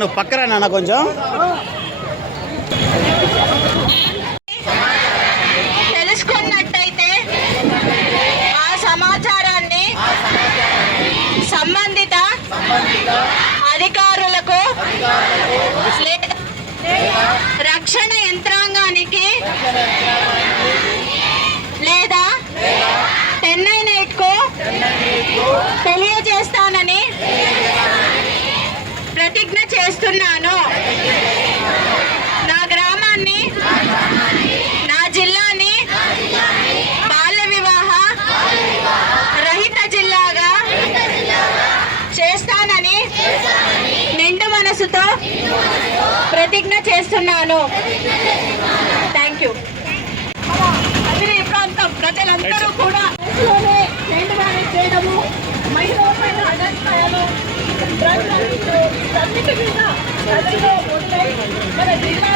నువ్వు పక్కరా నాన్న కొంచెం. తెలుసుకున్నట్టయితే ఆ సమాచారాన్ని సంబంధిత అధికారులకు రక్షణ యంత్రాంగానికి లేదా 1098కు తెలియజేస్తానని ప్రతిజ్ఞ చేస్తున్నాను. నా గ్రామాన్ని, నా జిల్లాని బాల్య వివాహ రహిత జిల్లాగా చేస్తానని నిండు మనసుతో ప్రతిజ్ఞ చేస్తున్నాను. Thank you. ఈ ప్రాంతం ప్రజలందరూ కూడా చైల్డ్ మ్యారేజ్ చేయడము, మహిళలపైన అగత్యాలు, డ్రగ్స్ అన్నిటి మీద ప్రజలు ఉంటాయి. మన జిల్లా